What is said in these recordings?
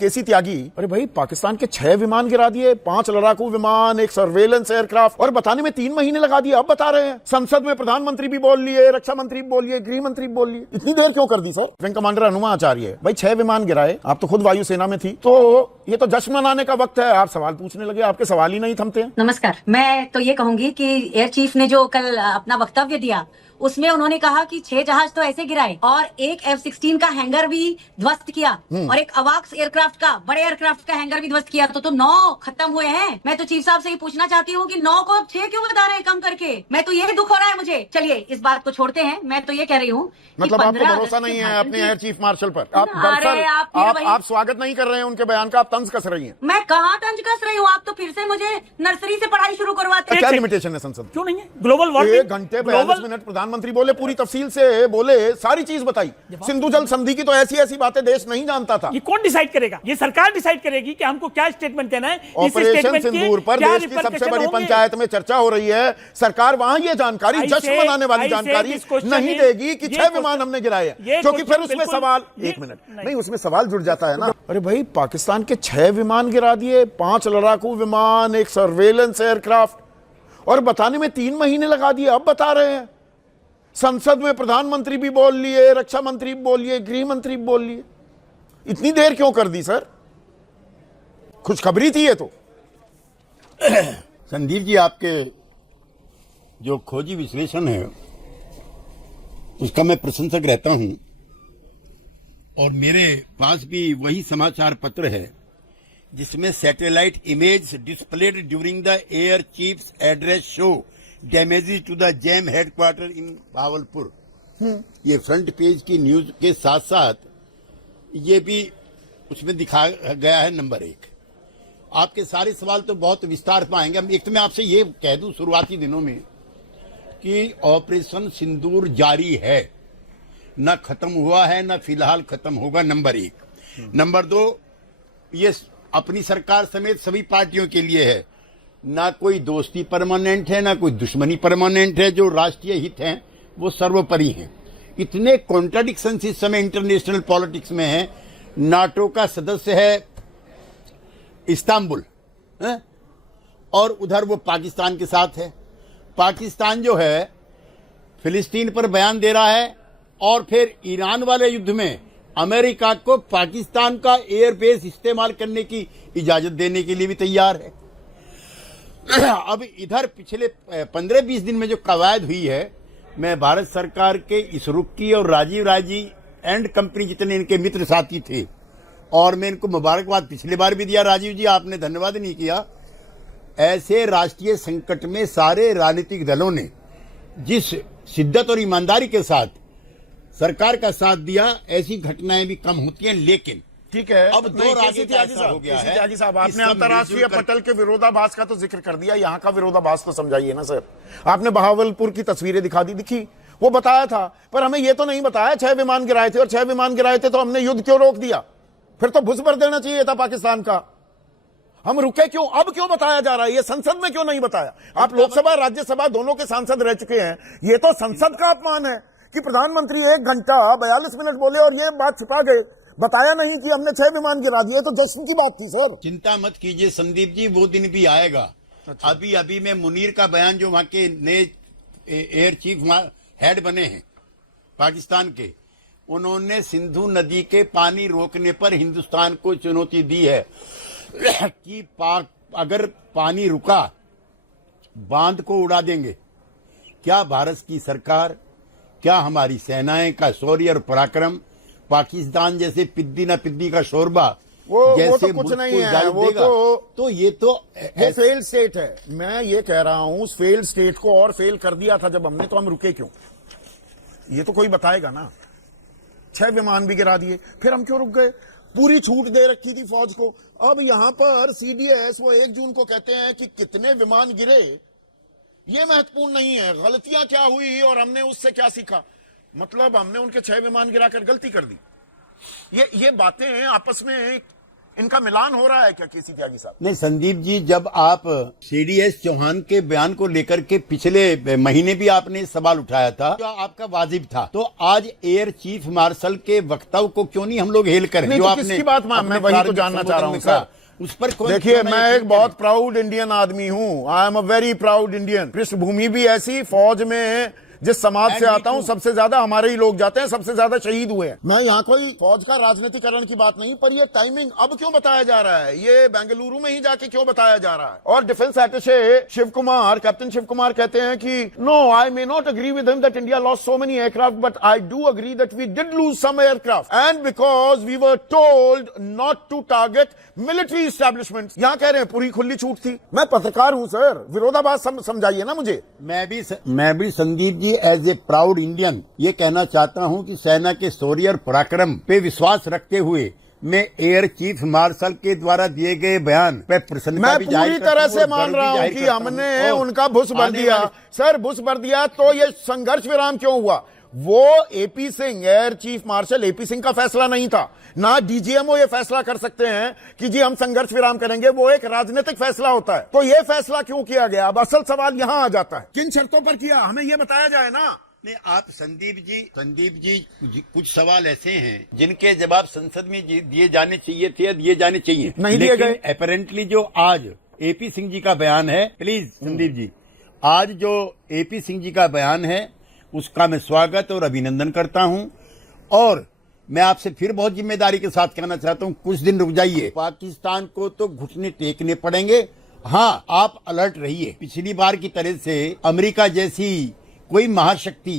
केसी त्यागी, अरे भाई पाकिस्तान के 6 विमान गिरा दिए, 5 लड़ाकू विमान, एक सर्वेलेंस एयरक्राफ्ट, और बताने में 3 महीने लगा दिए। अब बता रहे हैं संसद में प्रधानमंत्री भी बोल लिए, रक्षा मंत्री भी बोल लिए, गृह मंत्री भी बोल लिए। इतनी देर क्यों कर दी सर? विंग कमांडर हनुमा आचार्य, भाई 6 विमान गिराए, आप तो खुद वायुसेना में थी, तो ये तो जश्न मनाने का वक्त है, आप सवाल पूछने लगे, आपके सवाल ही नहीं थमते हैं। नमस्कार, मैं तो ये कहूंगी कि एयर चीफ ने जो कल अपना वक्तव्य दिया उसमें उन्होंने कहा कि 6 जहाज तो ऐसे गिराए और एक F-16 का हैंगर भी ध्वस्त किया और एक अवाक्स एयरक्राफ्ट का, बड़े एयरक्राफ्ट का हैंगर भी ध्वस्त किया, तो 9 खत्म हुए हैं। मैं तो चीफ साहब से ये पूछना चाहती हूँ कि 9 को 6 क्यों बता रहे हैं कम करके? मैं तो ये दुख हो रहा है मुझे। चलिए इस बात को छोड़ते हैं, मैं तो ये कह रही हूँ मतलब आपको भरोसा नहीं है अपने एयर चीफ मार्शल पर? आप स्वागत नहीं कर रहे हैं उनके बयान का, आप तंज कस रही हैं। मैं कहाँ तंज कस रही हूँ? आप तो फिर से मुझे नर्सरी से पढ़ाई शुरू करवाते हैं। क्या लिमिटेशन है संसद? क्यों नहीं है? ग्लोबल वार्मिंग 1 घंटे 42 मिनट प्रधानमंत्री बोले, पूरी तफसील से बोले, सारी चीज बताई। सिंधु जल संधि की तो ऐसी ऐसी बातें देश नहीं जानता था। ये कौन डिसाइड करेगा? ये सरकार डिसाइड करेगी कि हमको क्या स्टेटमेंट देना है। ऑपरेशन सिंदूर पर देश की सबसे बड़ी पंचायत में चर्चा हो रही है, सरकार वहां ये जानकारी, जश्न मनाने वाली जानकारी नहीं देगी कि 6 विमान हमने गिराए, क्योंकि फिर उसमें सवाल, 1 मिनट नहीं, उसमें सवाल जुड़ जाता है ना। अरे भाई पाकिस्तान के 6 विमान गिरा दिए, 5 लड़ाकू विमान, एक सर्वेलेंस एयरक्राफ्ट, और बताने में 3 महीने लगा दिए। अब बता रहे हैं संसद में प्रधानमंत्री भी बोल लिए, रक्षा मंत्री भी बोल लिए, गृह मंत्री भी बोल लिए। इतनी देर क्यों कर दी सर? खुशखबरी थी ये तो। संदीप जी, आपके जो खोजी विश्लेषण है उसका मैं प्रशंसक रहता हूं, और मेरे पास भी वही समाचार पत्र है जिसमें satellite image displayed during the air chief's address show damages to the JeM headquarter in Bahawalpur. ये फ्रंट पेज की न्यूज के साथ साथ ये भी उसमें दिखा गया है। नंबर 1, आपके सारे सवाल तो बहुत विस्तार पाएंगे। एक तो मैं आपसे ये कह दूं शुरुआती दिनों में कि ऑपरेशन सिंदूर जारी है, न खत्म हुआ है, न फिलहाल खत्म होगा। नंबर 1। नंबर 2, ये अपनी सरकार समेत सभी पार्टियों के लिए है। ना कोई दोस्ती परमानेंट है, ना कोई दुश्मनी परमानेंट है। जो राष्ट्रीय हित हैं वो सर्वोपरि हैं। इतने कॉन्ट्राडिक्शन इस समय इंटरनेशनल पॉलिटिक्स में है। नाटो का सदस्य है इस्तांबुल, और उधर वो पाकिस्तान के साथ है। पाकिस्तान जो है फिलिस्तीन पर बयान दे रहा है, और फिर ईरान वाले युद्ध में अमेरिका को पाकिस्तान का एयरबेस इस्तेमाल करने की इजाजत देने के लिए भी तैयार है। अब इधर पिछले 15-20 दिन में जो कवायद हुई है, मैं भारत सरकार के इस रुख की और राजीव राजी एंड कंपनी जितने इनके मित्र साथी थे, और मैं इनको मुबारकबाद पिछली बार भी दिया, राजीव जी आपने धन्यवाद नहीं किया। ऐसे राष्ट्रीय संकट में सारे राजनीतिक दलों ने जिस शिद्दत और ईमानदारी के साथ सरकार का साथ दिया, ऐसी घटनाएं भी कम होती हैं। लेकिन ठीक है, अब 2 राज्य ऐसा हो गया है। त्यागी साहब, आपने अंतर्राष्ट्रीय पटल के विरोधाभास का तो जिक्र कर दिया, यहाँ का विरोधाभास तो समझाइए ना सर। आपने बहावलपुर की तस्वीरें दिखी, वो बताया था, पर हमें ये तो नहीं बताया 6 विमान गिराए थे, और 6 विमान गिराए थे तो हमने युद्ध क्यों रोक दिया? फिर तो भुस भर देना चाहिए था पाकिस्तान का। हम रुके क्यों? अब क्यों बताया जा रहा है? ये संसद में क्यों नहीं बताया? आप लोकसभा राज्यसभा दोनों के सांसद रह चुके हैं, ये तो संसद का अपमान है कि प्रधानमंत्री 1 घंटा 42 मिनट बोले और ये बात छिपा गए, बताया नहीं कि हमने 6 विमान गिरा दिए। तो जश्न की बात थी सर। चिंता मत कीजिए संदीप जी, वो दिन भी आएगा। अच्छा। अभी मैं मुनीर का बयान, जो वहां के नए एयर चीफ हेड बने हैं पाकिस्तान के, उन्होंने सिंधु नदी के पानी रोकने पर हिंदुस्तान को चुनौती दी है कि अगर पानी रुका बांध को उड़ा देंगे। क्या भारत की सरकार, क्या हमारी सेनाएं का शौर्य और पराक्रम पाकिस्तान जैसे पिद्दी ना पिद्दी का शोरबा वो तो कुछ नहीं है, वो तो ये तो फेल स्टेट है। मैं ये कह रहा हूं, उस फेल स्टेट को और फेल कर दिया था जब हमने, तो हम रुके क्यों? ये तो कोई बताएगा ना। 6 विमान भी गिरा दिए, फिर हम क्यों रुक गए? पूरी छूट दे रखी थी फौज को। अब यहां पर सीडीएस वो 1 जून को कहते हैं कि कितने विमान गिरे ये महत्वपूर्ण नहीं है, गलतियां क्या हुई और हमने उससे क्या सीखा। मतलब हमने उनके 6 विमान गिराकर गलती कर दी। ये बातें आपस में इनका मिलान हो रहा है क्या केसी त्यागी साहब? नहीं संदीप जी, जब आप सीडीएस चौहान के बयान को लेकर के पिछले महीने भी आपने सवाल उठाया था, जो आपका वाजिब था, तो आज एयर चीफ मार्शल के वक्तव्य को क्यों नहीं हम लोग हेल करें? नहीं, जो तो आपने किसकी बात मैं वही तो जानना चाह रहा हूँ सर। उस पर देखिए, मैं एक बहुत प्राउड इंडियन आदमी हूँ। I am a very proud Indian. पृष्ठभूमि भी ऐसी, फौज में जिस समाज से आता हूं सबसे ज्यादा हमारे ही लोग जाते हैं, सबसे ज्यादा शहीद हुए हैं। मैं यहाँ कोई फौज का राजनीतिकरण की बात नहीं, पर ये टाइमिंग अब क्यों बताया जा रहा है? ये बेंगलुरु में ही जाके क्यों बताया जा रहा है? और defence attache Shiv Kumar, captain Shiv Kumar कहते हैं कि no, I may not agree with him that India lost so many aircraft, but I do agree that we did lose some aircraft and because we were told not to target military establishments. यहाँ कह रहे हैं पूरी खुली छूट थी। मैं पत्रकार हूं सर, विरोधाभास समझाइए ना मुझे। मैं भी Sandeep ji as a proud Indian ये कहना चाहता हूं कि सेना के शौर्य और पराक्रम पे विश्वास रखते हुए मैं एयर चीफ मार्शल के द्वारा दिए गए बयान पे प्रसन्नता मैं भी जाहिर पूरी करता तरह हूं से और मान गर्व भी रहा हूं जाहिर कि करता हूं। हमने और उनका भुस भर आने दिया वाले- सर, भुस भर दिया। तो ये संघर्ष विराम क्यों हुआ? वो AP Singh, air chief marshal AP Singh का फैसला नहीं था ना। डीजीएमओ ये फैसला कर सकते हैं कि जी हम संघर्ष विराम करेंगे, वो एक राजनीतिक फैसला होता है। तो ये फैसला क्यों किया गया? अब असल सवाल यहां आ जाता है, किन शर्तों पर किया, हमें ये बताया जाए ना। नहीं, आप संदीप जी कुछ सवाल ऐसे हैं जिनके जवाब संसद में दिए जाने चाहिए थे या दिए जाने चाहिए, नहीं दिए गए। अपेरेंटली जो आज एपी सिंह जी का बयान है, प्लीज संदीप जी, आज जो एपी सिंह जी का बयान है उसका मैं स्वागत और अभिनंदन करता हूं। और मैं आपसे फिर बहुत जिम्मेदारी के साथ कहना चाहता हूं, कुछ दिन रुक जाइए। पाकिस्तान को तो घुटने टेकने पड़ेंगे। हाँ, आप अलर्ट रहिए। पिछली बार की तरह से अमेरिका जैसी कोई महाशक्ति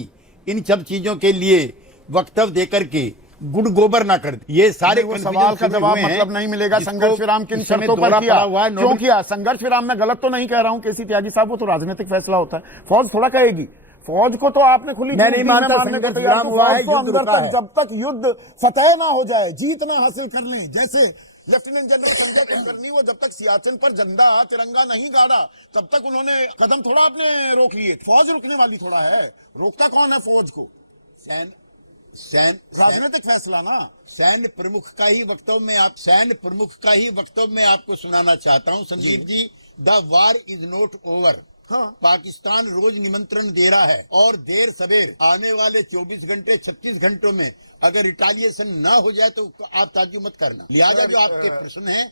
इन सब चीजों के लिए वक्तव्य देकर के गुड़ गोबर ना कर दे। ये सारे वो सवाल का जवाब मतलब नहीं मिलेगा। संघर्ष विराम किन शर्तों पर किया, क्यों किया? संघर्ष विराम मैं गलत तो नहीं कह रहा हूं केसी त्यागी साहब, वो तो राजनीतिक फैसला होता है। फौज थोड़ा कहेगी, फौज को तो आपने खुली मैं नहीं मानता संघर्ष विराम हुआ है, युद्ध रुका है। जब तक युद्ध फतेह ना हो जाए, जीत ना हासिल कर ले, जैसे लेफ्टिनेंट जनरल संजय कुलकर्णी, वो जब तक सियाचिन पर झंडा तिरंगा नहीं गाड़ा तब तक उन्होंने कदम थोड़ा अपने रोक लिए। फौज रुकने वाली थोड़ा है, रोकता कौन है फौज को? राजनीतिक फैसला ना। सैन्य प्रमुख का ही वक्तव्य में आपको सुनाना चाहता हूं Sandeep ji. The war is not over. हाँ। पाकिस्तान रोज निमंत्रण दे रहा है और देर सवेर आने वाले 24 घंटे 36 घंटों में अगर रिटालिएशन ना हो जाए तो आप ताज्जुब मत करना। लिहाजा जो आपके प्रश्न है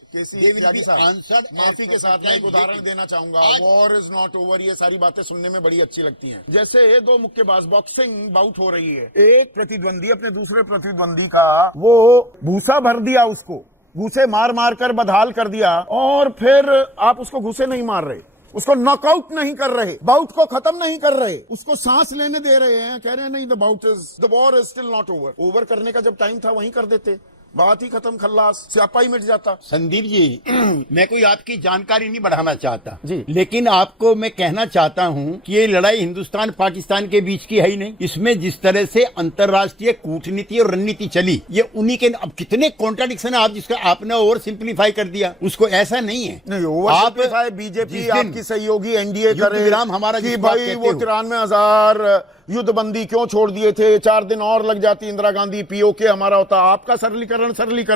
माफी के साथ मैं एक उदाहरण देना चाहूंगा। वॉर इज नॉट ओवर, ये सारी बातें सुनने में बड़ी अच्छी लगती हैं। जैसे ये दो मुक्केबाज बॉक्सिंग बाउट हो रही है, एक प्रतिद्वंदी अपने दूसरे प्रतिद्वंदी का वो भूसा भर दिया, उसको घूसे मार मार कर बदहाल कर दिया, और फिर आप उसको घूसे नहीं मार रहे, उसको नॉकआउट नहीं कर रहे, बाउट को खत्म नहीं कर रहे, उसको सांस लेने दे रहे हैं, कह रहे हैं नहीं, the war is still not over. Over करने का जब टाइम था वहीं कर देते, बात ही खत्म, खल्लास, स्यापा ही मिट जाता। संदीप जी मैं कोई आपकी जानकारी नहीं बढ़ाना चाहता जी, लेकिन आपको मैं कहना चाहता हूं कि ये लड़ाई हिंदुस्तान पाकिस्तान के बीच की है ही नहीं। इसमें जिस तरह से अंतर्राष्ट्रीय कूटनीति और रणनीति चली, ये उन्हीं के, अब कितने कॉन्ट्राडिक्शन है आप जिसका आपने ओवर सिंप्लीफाई कर दिया, उसको ऐसा नहीं है। नहीं, ओवर बीजेपी आपकी सहयोगी एनडीए करे विराम हमारा कि भाई वो 93,000 युद्धबंदी क्यों छोड़ दिए थे, 4 दिन और लग जाती इंदिरा गांधी, पीओके हमारा होता। आपका सरलीकरण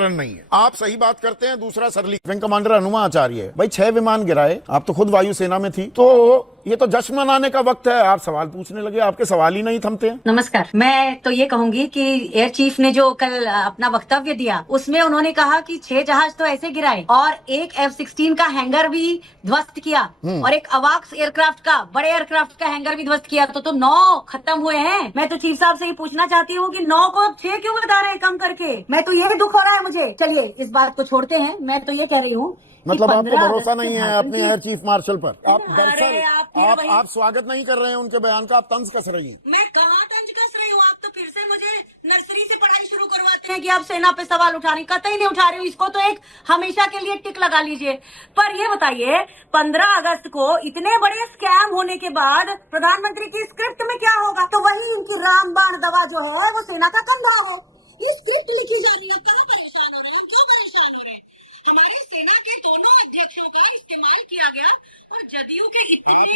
नहीं है, आप सही बात करते हैं, दूसरा विंग कमांडर हनुमा आचार्य, भाई 6 विमान गिराए, आप तो खुद वायुसेना में थी, तो ये तो जश्न मनाने का वक्त है, आप सवाल पूछने लगे, आपके सवाल ही नहीं थमते हैं। नमस्कार, मैं तो ये कहूंगी कि एयर चीफ ने जो कल अपना वक्तव्य दिया उसमें उन्होंने कहा कि 6 जहाज तो ऐसे गिराए और एक F-16 का हैंगर भी ध्वस्त किया और एक अवाक्स एयरक्राफ्ट का, बड़े एयरक्राफ्ट का हैंगर भी ध्वस्त किया, तो 9 खत्म हुए हैं। मैं तो चीफ साहब से ही पूछना चाहती हूँ कि 9 को 6 क्यों बता रहे हैं कम करके? मैं तो ये दुख हो रहा है मुझे। चलिए इस बात को छोड़ते हैं, मैं तो ये कह रही हूँ मतलब आपको भरोसा नहीं है अपने एयर चीफ मार्शल पर? आप अरे आप स्वागत नहीं कर रहे हैं उनके बयान का, आप तंज कस रही हैं। मैं कहाँ तंज कस रही हूँ? आप तो फिर से मुझे नर्सरी से पढ़ाई शुरू करवाते हैं कि आप सेना पे सवाल उठा रही, कतई नहीं उठा रही हूँ। इसको तो एक हमेशा के लिए टिक लगा लीजिए। पर ये बताइए, 15 अगस्त को इतने बड़े स्कैम होने के बाद प्रधानमंत्री की स्क्रिप्ट में क्या होगा? तो वही इनकी रामबाण दवा जो है वो सेना का कंधा हो। ये स्क्रिप्ट लिखी जा रही है, कहाँ परेशान हो रहे हैं, क्यों परेशान हो रहे हैं? हमारे सेना के दोनों अध्यक्षों का इस्तेमाल किया गया और जदयू के इतने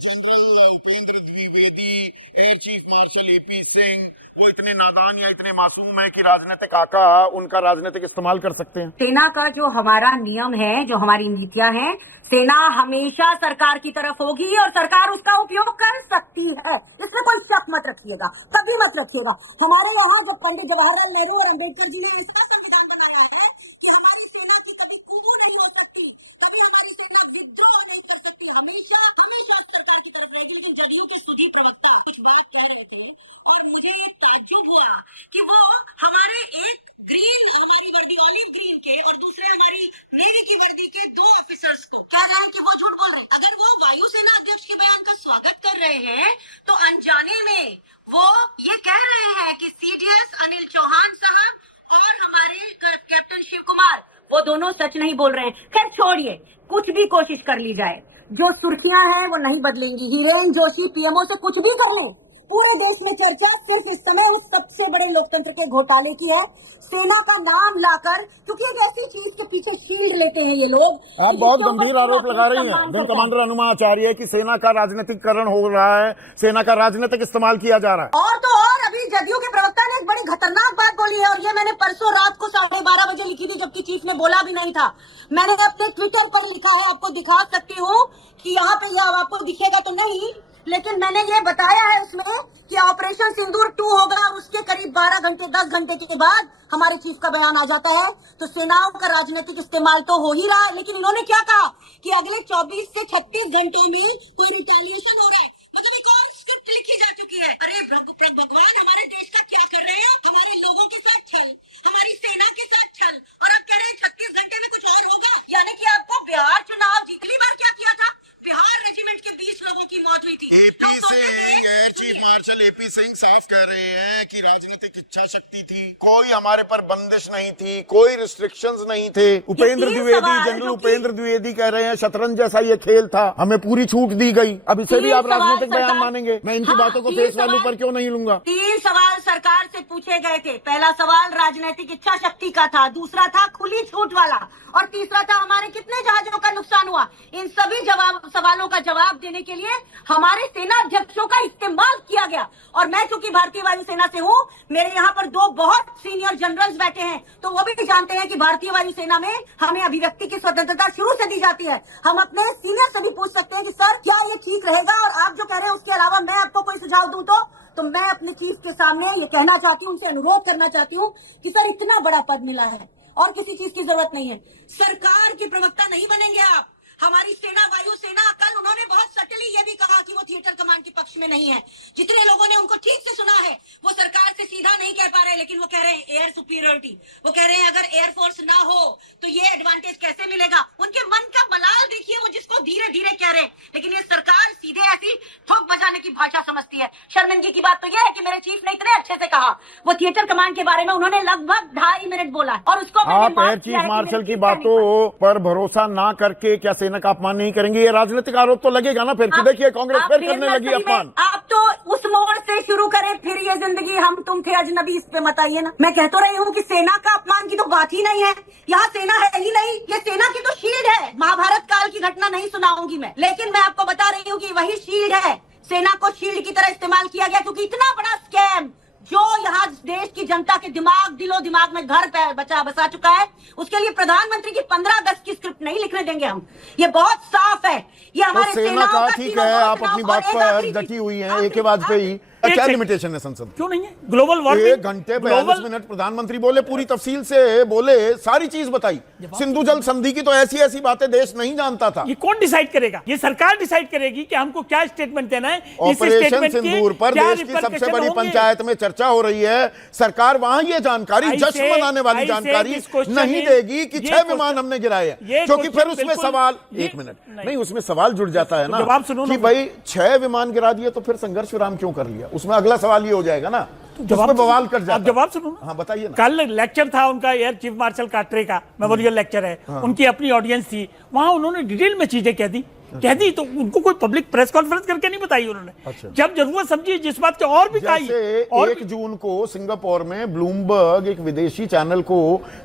general Upendra Dwivedi, air chief marshal AP Singh, वो इतने नादान या इतने मासूम है कि राजनीतिक आका उनका राजनीतिक इस्तेमाल कर सकते हैं? सेना का जो हमारा नियम है, जो हमारी नीतियां हैं, सेना हमेशा सरकार की तरफ होगी और सरकार उसका उपयोग कर सकती है, इसमें कोई शक मत रखिएगा, कभी मत रखिएगा। हमारे यहाँ जब पंडित जवाहरलाल नेहरू और अम्बेडकर जी ने ऐसा संविधान बनाया है कि हमारी सेना की कभी कुंभ नहीं हो सकती, कभी हमारी सेना विद्रोह नहीं कर सकती, हमेशा हमेशा सरकार की तरफ रहेगी। लेकिन जदयू के सुधी प्रवक्ता कुछ बात कह रहे थे और मुझे एक ताज्जुब हुआ कि वो हमारे एक ग्रीन, हमारी वर्दी ऑलिव ग्रीन के और दूसरे हमारी नेवी की वर्दी के 2 ऑफिसर्स को कह रहे हैं कि वो झूठ बोल रहे हैं। अगर वो वायुसेना अध्यक्ष के बयान का स्वागत कर रहे हैं तो अनजाने में वो ये कह रहे हैं कि सीडीएस अनिल चौहान साहब और हमारे कैप्टन शिव कुमार वो दोनों सच नहीं बोल रहे हैं। खैर छोड़िए, कुछ भी कोशिश कर ली जाए, जो सुर्खियां हैं वो नहीं बदलेंगी। हिरेन जोशी पीएमओ से कुछ भी कर ले, पूरे देश में चर्चा सिर्फ इस समय उस सबसे बड़े लोकतंत्र के घोटाले की है, सेना का नाम लाकर, क्योंकि एक ऐसी चीज के पीछे शील्ड लेते हैं ये लोग। आप बहुत गंभीर आरोप लगा रही हैं विंग कमांडर अनुमा आचार्य कि सेना का राजनीतिकरण हो रहा है, सेना का राजनीतिक इस्तेमाल किया जा रहा है। और तो और अभी जदयू के प्रवक्ता ने एक बड़ी खतरनाक बात बोली है, और ये मैंने परसों रात को 12:30 बजे लिखी थी, जबकि चीफ ने बोला भी नहीं था। मैंने अपने ट्विटर पर लिखा है, आपको दिखा सकती हूँ कि यहाँ पे आपको दिखेगा तो नहीं, लेकिन मैंने ये बताया है उसमें कि ऑपरेशन सिंदूर 2 होगा और उसके करीब 12 घंटे 10 घंटे के बाद हमारे चीफ का बयान आ जाता है। तो सेनाओं का राजनीतिक इस्तेमाल तो हो ही रहा है, लेकिन इन्होंने क्या कहा कि अगले 24 से 36 घंटों में कोई रिटेलिएशन हो रहा है, मतलब एक और स्क्रिप्ट लिखी जा चुकी है। अरे भगवान, हमारे देश का क्या कर रहे हैं? हमारे लोगों के साथ छल, हमारी सेना के साथ छल, और अब कह रहे हैं 36 घंटे में कुछ और होगा। यानी कि आपको बिहार चुनाव पिछली बार क्या किया था? बिहार रेजिमेंट के 20 लोगों की मौत हुई थी। AP Singh, air chief marshal AP Singh साफ कह रहे हैं कि राजनीतिक इच्छा शक्ति थी, कोई हमारे पर बंदिश नहीं थी, कोई रिस्ट्रिक्शंस नहीं थे। उपेंद्र द्विवेदी, जनरल उपेंद्र द्विवेदी कह रहे हैं शतरंज जैसा ये खेल था, हमें पूरी छूट दी गई। अब इसे भी आप राजनीतिक बयान मानेंगे? मैं इनकी बातों को फेस वैल्यू पर क्यों नहीं लूंगा। 3 सवाल सरकार से पूछे गए थे। पहला सवाल राजनीतिक इच्छा शक्ति का था, दूसरा था खुली छूट वाला, और तीसरा था हमारे कितने जहाजों का नुकसान हुआ। इन सभी सवालों का जवाब देने के लिए हमारे सेना अध्यक्षों का इस्तेमाल किया गया। और मैं चूंकि भारतीय वायुसेना से हूं, मेरे यहाँ पर 2 बहुत सीनियर जनरल्स बैठे हैं, तो वो भी जानते हैं कि भारतीय वायुसेना में हमें अभिव्यक्ति की स्वतंत्रता शुरू से दी जाती है। हम अपने सीनियर से भी पूछ सकते हैं कि सर क्या ये ठीक रहेगा, और आप जो कह रहे हैं उसके अलावा मैं आपको कोई सुझाव दूं तो मैं अपने चीफ के सामने ये कहना चाहती हूँ, उनसे अनुरोध करना चाहती हूँ कि सर इतना बड़ा पद मिला है और किसी चीज की जरूरत नहीं है, सरकार के प्रवक्ता नहीं बनेंगे आप। हमारी सेना, वायुसेना, कल उन्होंने बहुत सटली ये भी कहा कि वो थिएटर कमांड के पक्ष में नहीं है। जितने लोगों ने उनको ठीक से सुना है वो सरकार से सीधा नहीं कह पा रहे, लेकिन वो कह रहे हैं एयर सुपीरियरिटी। वो कह रहे हैं अगर एयरफोर्स ना हो तो ये एडवांटेज कैसे मिलेगा। उनके मन का मलाल देखिए, वो जिसको धीरे धीरे कह रहे हैं, लेकिन ये सरकार सीधे ऐसी ठोक बजाने की भाषा समझती है। शर्मिंदगी की बात तो यह है कि मेरे चीफ ने इतने अच्छे से कहा, वो थिएटर कमांड के बारे में उन्होंने लगभग 2.5 मिनट बोला, और उसको आप एयर चीफ मार्शल की बातों पर भरोसा ना करके क्या सेना का अपमान नहीं करेंगे? ये राजनीतिक आरोप तो लगेगा ना फिर कि देखिए कांग्रेस फिर करने लगी अपमान। आप तो उस मोड़ से शुरू करें, फिर ये जिंदगी हम तुम थे अजनबी, इस पे मत आइए ना। मैं कह तो रही हूँ कि सेना का अपमान की तो बात ही नहीं है, यहाँ सेना है ही नहीं, ये सेना की तो शील्ड है। महाभारत काल की घटना नहीं सुनाऊंगी मैं, लेकिन मैं आपको बता रही हूँ कि वही शील्ड है। सेना को शील्ड की तरह इस्तेमाल किया गया, क्योंकि इतना बड़ा स्कैम जो यहाँ देश की जनता के दिलो दिमाग में घर बसा चुका है, उसके लिए प्रधानमंत्री की 15 अगस्त की स्क्रिप्ट नहीं लिखने देंगे हम। ये बहुत साफ है। ये हमारे सेना का ठीक है, आप अपनी बात पर डटी हुई हैं। एक के बाद पे क्या लिमिटेशन है संसद? क्यों नहीं है? ग्लोबल वार्मिंग 1 घंटे 42 मिनट प्रधानमंत्री बोले, पूरी तफसील से बोले, सारी चीज बताई। सिंधु जल संधि की तो ऐसी ऐसी बातें देश नहीं जानता था। ये कौन डिसाइड करेगा? ये सरकार डिसाइड करेगी कि हमको क्या स्टेटमेंट देना है। ऑपरेशन सिंदूर पर देश की सबसे बड़ी पंचायत में चर्चा हो रही है, सरकार वहां ये जानकारी, जश्न मनाने वाली जानकारी नहीं देगी कि 6 विमान हमने गिराए हैं, क्योंकि फिर उसमें सवाल, 1 मिनट नहीं, उसमें सवाल जुड़ जाता है ना कि भाई 6 विमान गिरा दिए तो फिर संघर्ष विराम क्यों कर लिया। उसमें अगला सवाल ये हो जाएगा ना, उसमें बवाल कर जाता है। जवाब सुनो ना। हाँ बताइए ना। कल लेक्चर था उनका एयर चीफ मार्शल काट्रे का, मेमोरियल लेक्चर है। उनकी अपनी ऑडियंस थी, वहां उन्होंने डिटेल में चीजें कह दी कह दी, तो उनको कोई पब्लिक प्रेस कॉन्फ्रेंस करके नहीं बताई उन्होंने। अच्छा। जब जरूरत समझी जिस बात की और भी कही। जैसे और 1 जून को सिंगापुर में ब्लूमबर्ग एक विदेशी चैनल को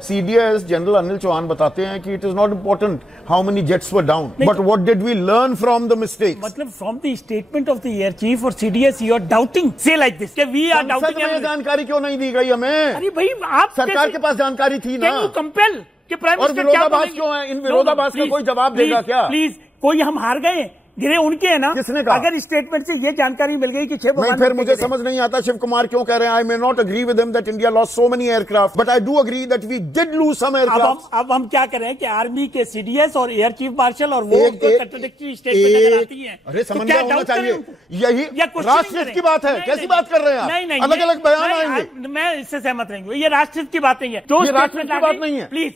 सीडीएस जनरल अनिल चौहान बताते हैं कि it is not important how many jets were down, but what did we learn from the mistakes. मतलब from the statement of the air chief और CDS you are doubting, say like this, we are Sansad में doubting. जानकारी क्यों नहीं दी गई हमें? अरे भाई आप सरकार के पास जानकारी थी ना। कैन यू कंपेल कि प्राइम और मिनिस्टर क्या विरोधाभास बोलेंगे? क्यों है? इन विरोधाभास का कोई जवाब देगा क्या? प्लीज, कोई हम हार गए, गिरे उनके है ना। किसने कहा? अगर स्टेटमेंट से ये जानकारी मिल गई कि 6 नहीं, फिर मुझे समझ नहीं आता शिव कुमार क्यों कह रहे हैं I may not agree with him that India lost so many aircraft, but I do agree that we did lose some aircraft. अब हम क्या करें कि आर्मी के सीडीएस और एयर चीफ मार्शल और वो कंट्राडिक्टरी स्टेटमेंट अगर आती है अरे तो समन्वय क्या होना doubt करें चाहिए। उनको? यही या question राष्ट्रहित नहीं की करें? बात है। नहीं, कैसी नहीं, बात कर रहे हैं आप? नहीं नहीं, अलग अलग बयान आएंगे। मैं इससे सहमत नहीं हूँ, ये राष्ट्रहित की बात नहीं है। जो ये राष्ट्रहित की बात नहीं है। प्लीज